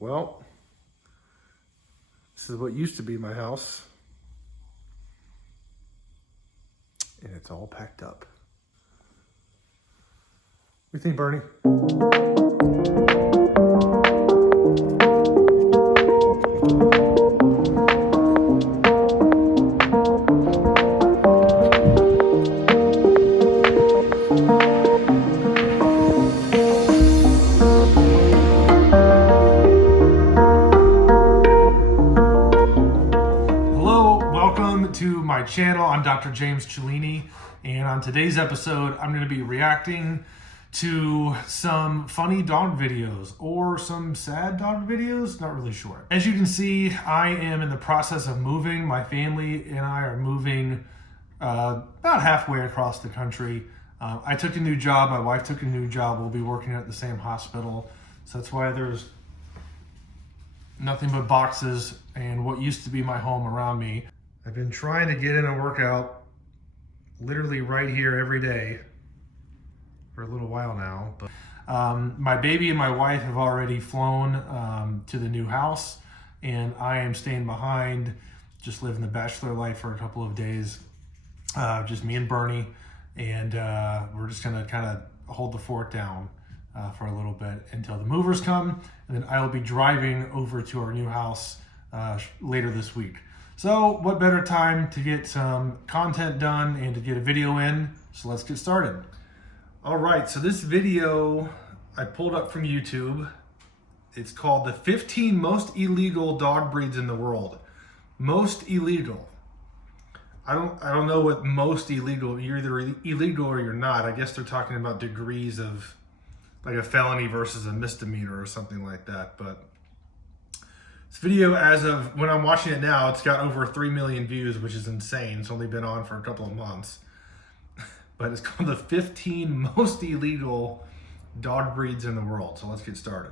Well, this is what used to be my house. And it's all packed up. What do you think, Bernie? To my channel. I'm Dr. James Cellini, and on today's episode I'm going to be reacting to some funny dog videos or some sad dog videos, not really sure. As you can see, I am in the process of moving. My family and I are moving about halfway across the country. I took a new job, my wife took a new job, we'll be working at the same hospital, so that's why there's nothing but boxes and what used to be my home around me. I've been trying to get in a workout literally right here every day for a little while now. But my baby and my wife have already flown to the new house, and I am staying behind, just living the bachelor life for a couple of days. Just me and Bernie, and we're just gonna kind of hold the fort down for a little bit until the movers come, and then I will be driving over to our new house later this week. So what better time to get some content done and to get a video in? So let's get started. All right, so this video I pulled up from YouTube. It's called the 15 most illegal dog breeds in the world. Most illegal. I don't know what most illegal, you're either illegal or you're not. I guess they're talking about degrees of like a felony versus a misdemeanor or something like that, but this video, as of when I'm watching it now, it's got over 3 million views, which is insane. It's only been on for a couple of months. But it's called the 15 most illegal dog breeds in the world. So let's get started.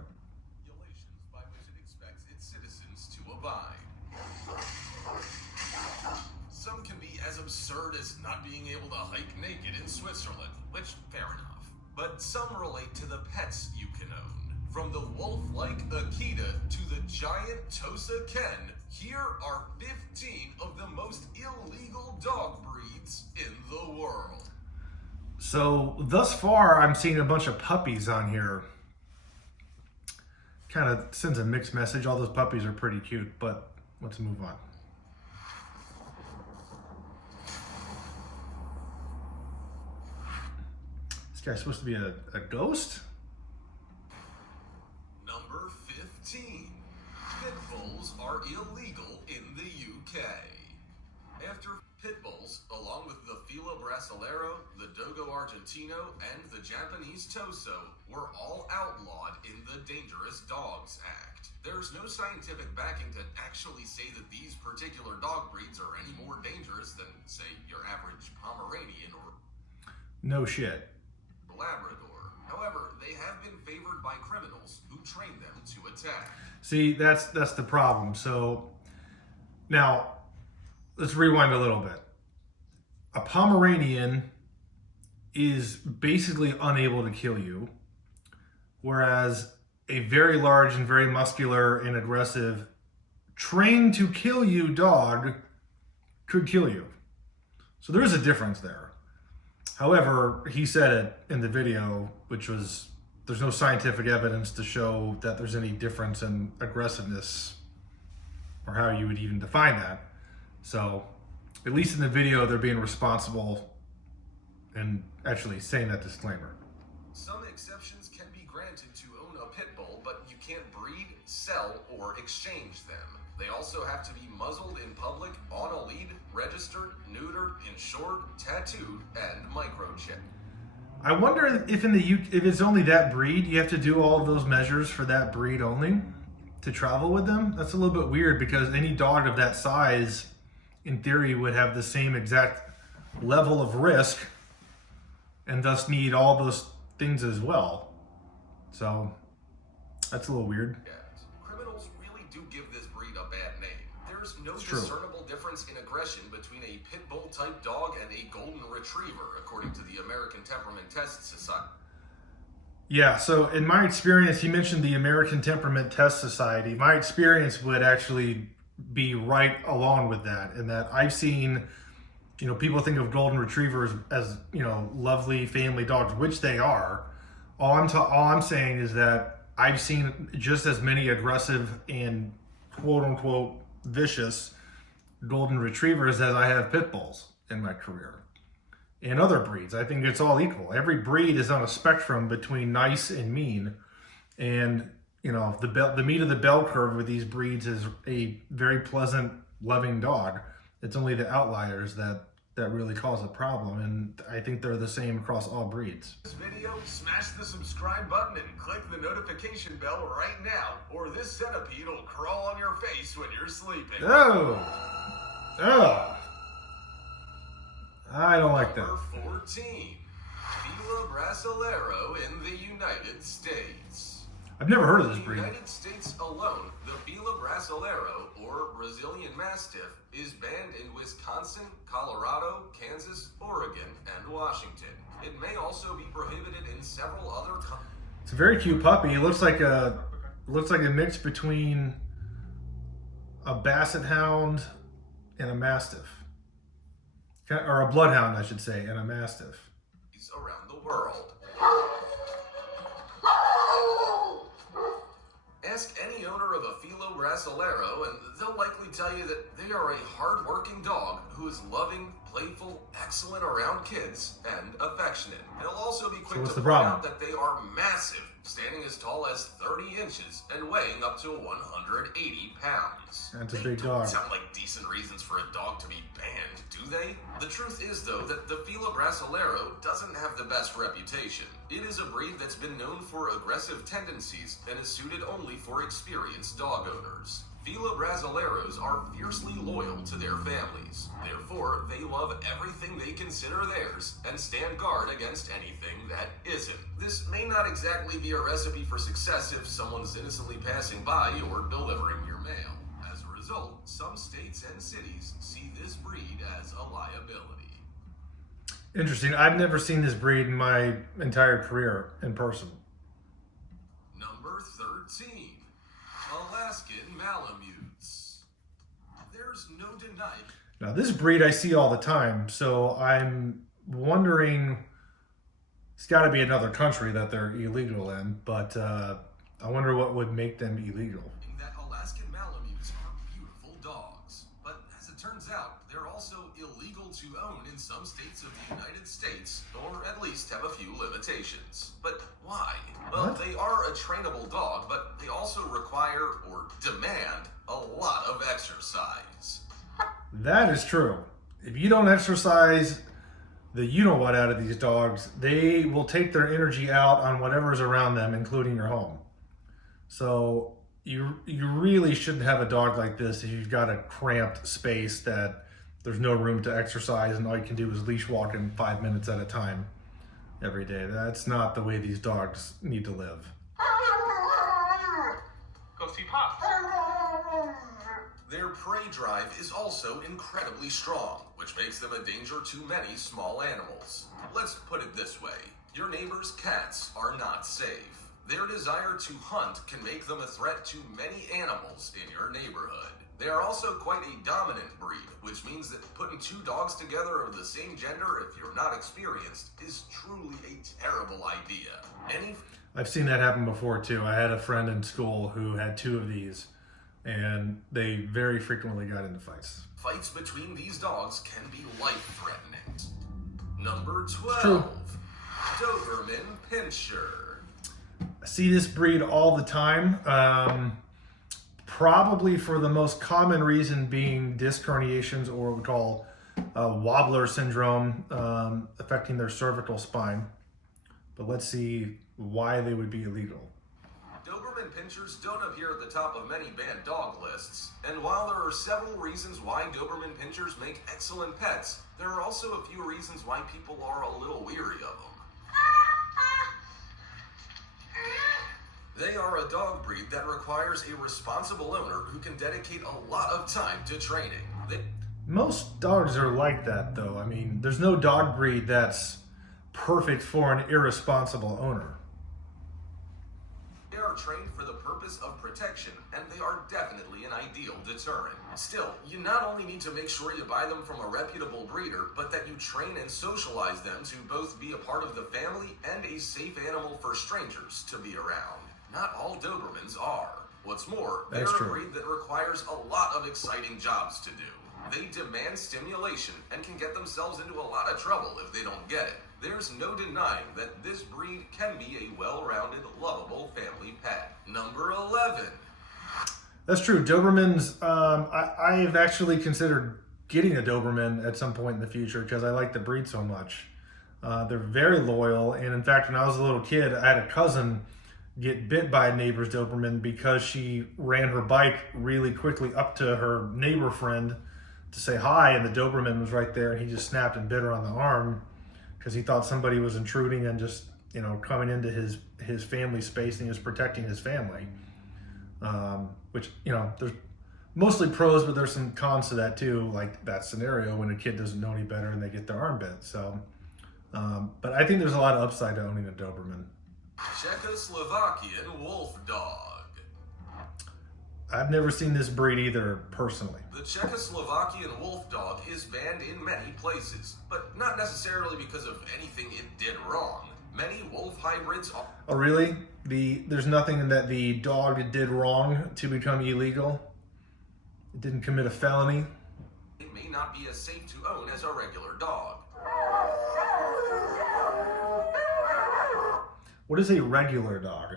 Regulations by which it expects its citizens to abide. Some can be as absurd as not being able to hike naked in Switzerland, which, fair enough. But some relate to the pets you can own. From the wolf-like Akita to the giant Tosa Ken, here are 15 of the most illegal dog breeds in the world. So thus far, I'm seeing a bunch of puppies on here. Kind of sends a mixed message. All those puppies are pretty cute, but let's move on. This guy's supposed to be a ghost? Number 15. Pit bulls are illegal in the UK. After pit bulls, along with the Filo Brasileiro, the Dogo Argentino, and the Japanese Toso, were all outlawed in the Dangerous Dogs Act. There's no scientific backing to actually say that these particular dog breeds are any more dangerous than, say, your average Pomeranian or no shit. Labrador. However, they have been favored by criminals who train them to attack. See, that's the problem. So now let's rewind a little bit. A Pomeranian is basically unable to kill you, whereas a very large and very muscular and aggressive, trained to kill you dog could kill you. So there is a difference there. However, he said it in the video, which was, there's no scientific evidence to show that there's any difference in aggressiveness or how you would even define that. So at least in the video, they're being responsible and actually saying that disclaimer. Some exceptions can be granted to own a pit bull, but you can't breed, sell, or exchange them. They also have to be muzzled in public, on a lead, registered, neutered, insured, tattooed, and microchipped. I wonder if if it's only that breed, you have to do all of those measures for that breed only to travel with them. That's a little bit weird because any dog of that size, in theory, would have the same exact level of risk and thus need all those things as well. So that's a little weird. Criminals really do give this breed a bad name. There's no discernible difference in aggression between a pit bull type dog and a golden retriever, according to the American Temperament Test Society. Yeah, so in my experience, you mentioned the American Temperament Test Society. My experience would actually be right along with that, in that I've seen, people think of golden retrievers as, lovely family dogs, which they are. All I'm saying is that I've seen just as many aggressive and quote unquote vicious golden retrievers as I have pit bulls in my career. And other breeds, I think it's all equal. Every breed is on a spectrum between nice and mean. And, the meat of the bell curve with these breeds is a very pleasant, loving dog. It's only the outliers that really cause a problem. And I think they're the same across all breeds. This video, smash the subscribe button and click the notification bell right now, or this centipede will crawl on your face when you're sleeping. Oh! I don't like that. Number 14, Fila Brasilero in the United States. I've never heard of this In the breed. United States alone, the Fila Brasilero, or Brazilian Mastiff, is banned in Wisconsin, Colorado, Kansas, Oregon, and Washington. It may also be prohibited in several other countries. It's a very cute puppy. It looks like a mix between a basset hound and a mastiff. Or a bloodhound, I should say, and a mastiff. Around the world. Ask any owner of a Filo Brasilero, and they'll likely tell you that they are a hard-working dog who is loving, playful, excellent around kids, and affectionate. They'll also be quick to point out that they are massive, standing as tall as 30 inches and weighing up to 180 pounds. That's a big dog. They don't sound like decent reasons for a dog to be banned, do they? The truth is, though, that the Fila Brasilero doesn't have the best reputation. It is a breed that's been known for aggressive tendencies and is suited only for experienced dog owners. Fila Brasileros are fiercely loyal to their families. Therefore, they love everything they consider theirs and stand guard against anything that isn't. This may not exactly be a recipe for success if someone's innocently passing by or delivering your mail. As a result, some states and cities see this breed as a liability. Interesting. I've never seen this breed in my entire career in person. Number 13. Alaskan Malamutes. There's no denying. Now, this breed I see all the time, so I'm wondering, it's got to be another country that they're illegal in, but I wonder what would make them illegal. That Alaskan Malamutes are beautiful dogs, but as it turns out, they're also illegal to own in some states of the United States, or at least have a few limitations. But why? Well, they are a trainable dog, but they also require or demand a lot of exercise. That is true. If you don't exercise the you-know-what out of these dogs, they will take their energy out on whatever's around them, including your home. So you really shouldn't have a dog like this if you've got a cramped space that there's no room to exercise and all you can do is leash walk in 5 minutes at a time every day. That's not the way these dogs need to live. Go see Pops. Their prey drive is also incredibly strong, which makes them a danger to many small animals. Let's put it this way. Your neighbor's cats are not safe. Their desire to hunt can make them a threat to many animals in your neighborhood. They are also quite a dominant breed, which means that putting two dogs together of the same gender, if you're not experienced, is truly a terrible idea. I've seen that happen before too. I had a friend in school who had two of these, and they very frequently got into fights. Fights between these dogs can be life-threatening. Number 12, Doberman Pinscher. I see this breed all the time, probably for the most common reason being disc herniations, or what we call wobbler syndrome, affecting their cervical spine. But let's see why they would be illegal. Doberman Pinschers don't appear at the top of many banned dog lists, and while there are several reasons why Doberman Pinschers make excellent pets, there are also a few reasons why people are a little weary of them. They are a dog breed that requires a responsible owner who can dedicate a lot of time to training. Most dogs are like that, though. I mean, there's no dog breed that's perfect for an irresponsible owner. purpose of protection, and they are definitely an ideal deterrent. Still, you not only need to make sure you buy them from a reputable breeder, but that you train and socialize them to both be a part of the family and a safe animal for strangers to be around. Not all Dobermans are. What's more, they're a breed that requires a lot of exciting jobs to do. They demand stimulation and can get themselves into a lot of trouble if they don't get it. There's no denying that this breed can be a well-rounded, lovable family pet. Number 11. That's true. Dobermans, I've actually considered getting a Doberman at some point in the future because I like the breed so much. They're very loyal, and in fact, when I was a little kid, I had a cousin get bit by a neighbor's Doberman because she ran her bike really quickly up to her neighbor friend to say hi, and the Doberman was right there, and he just snapped and bit her on the arm because he thought somebody was intruding and just, coming into his family space, and he was protecting his family. Which, there's mostly pros, but there's some cons to that too, like that scenario when a kid doesn't know any better and they get their arm bit. So, but I think there's a lot of upside to owning a Doberman. Czechoslovakian Wolf Dog. I've never seen this breed either, personally. The Czechoslovakian Wolf Dog is banned in many places, but not necessarily because of anything it did wrong. Many wolf hybrids are... Oh, really? There's nothing that the dog did wrong to become illegal? It didn't commit a felony? It may not be as safe to own as a regular dog. What is a regular dog?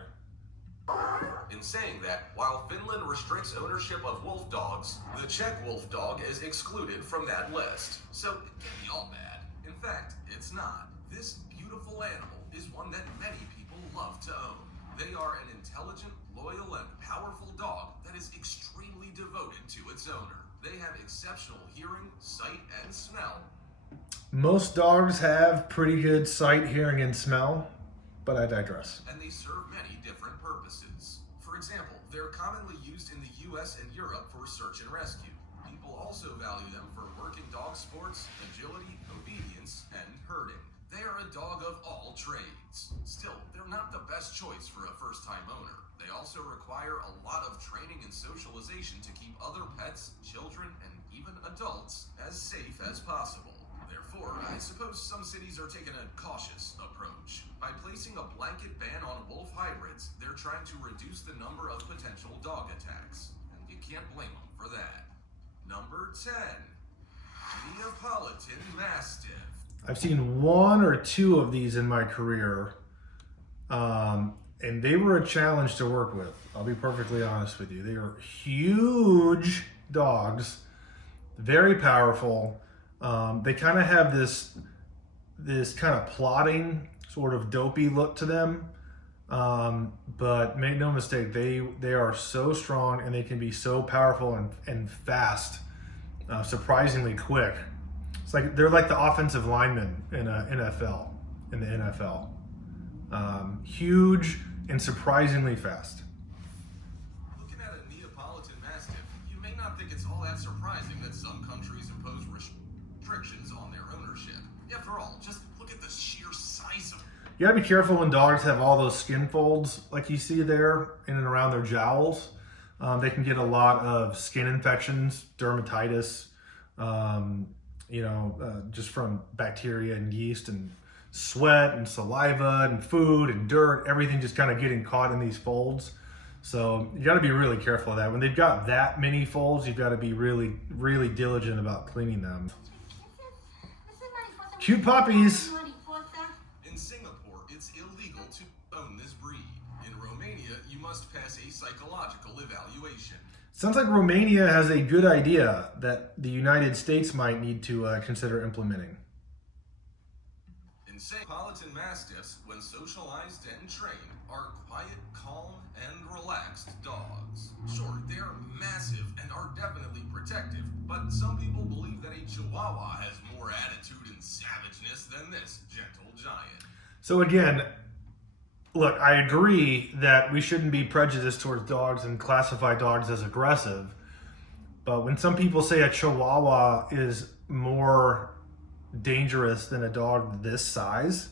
In saying that, while Finland restricts ownership of wolf dogs, the Czech wolf dog is excluded from that list. So it can't be all bad. In fact, it's not. This beautiful animal is one that many people love to own. They are an intelligent, loyal, and powerful dog that is extremely devoted to its owner. They have exceptional hearing, sight, and smell. Most dogs have pretty good sight, hearing, and smell, but I digress. And they serve many different purposes. For example, they're commonly used in the US and Europe for search and rescue. People also value them for working dog sports, agility, obedience, and herding. They are a dog of all trades. Still, they're not the best choice for a first-time owner. They also require a lot of training and socialization to keep other pets, children, and even adults as safe as possible. Therefore, I suppose some cities are taking a cautious approach. By placing a blanket ban on wolf hybrids, they're trying to reduce the number of potential dog attacks. And you can't blame them for that. Number 10. Neapolitan Mastiff. I've seen one or two of these in my career, and they were a challenge to work with. I'll be perfectly honest with you. They are huge dogs, very powerful. They kind of have this kind of plodding, sort of dopey look to them. But make no mistake, they are so strong, and they can be so powerful and fast, surprisingly quick. It's like they're like the offensive linemen in the NFL. Huge and surprisingly fast. Looking at a Neapolitan Mastiff, you may not think it's all that surprising that some countries impose restrictions on their ownership. After all, just look at the sheer size of them. You gotta be careful when dogs have all those skin folds like you see there in and around their jowls. They can get a lot of skin infections, dermatitis, just from bacteria and yeast and sweat and saliva and food and dirt, everything just kind of getting caught in these folds. So you got to be really careful of that. When they've got that many folds, you've got to be really, really diligent about cleaning them. Cute puppies. In Singapore, it's illegal to own this breed. In Romania, you must pass a psychological evaluation. Sounds like Romania has a good idea that the United States might need to consider implementing. Neapolitan Mastiffs, when socialized and trained, are quiet, calm, and relaxed dogs. Sure, they are massive and are definitely protective, but some people believe that a Chihuahua has more attitude and savageness than this gentle giant. So again, look, I agree that we shouldn't be prejudiced towards dogs and classify dogs as aggressive, but when some people say a Chihuahua is more dangerous than a dog this size,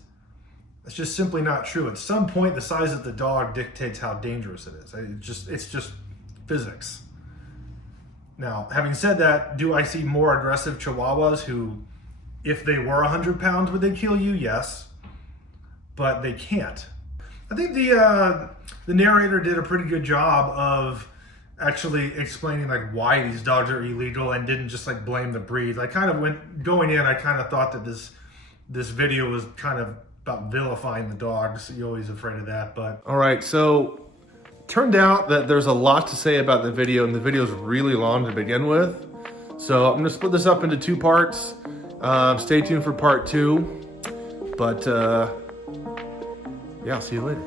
It's just simply not true. At some point, the size of the dog dictates how dangerous it is. It's just physics. Now, having said that, do I see more aggressive Chihuahuas who, if they were 100 pounds, would they kill you? Yes, but they can't. I think the narrator did a pretty good job of actually explaining like why these dogs are illegal and didn't just like blame the breed. I kind of going in, I kind of thought that this video was kind of about vilifying the dogs. You're always afraid of that, but. All right, so turned out that there's a lot to say about the video, and the video is really long to begin with. So I'm gonna split this up into 2 parts. Stay tuned for part 2, but yeah, I'll see you later.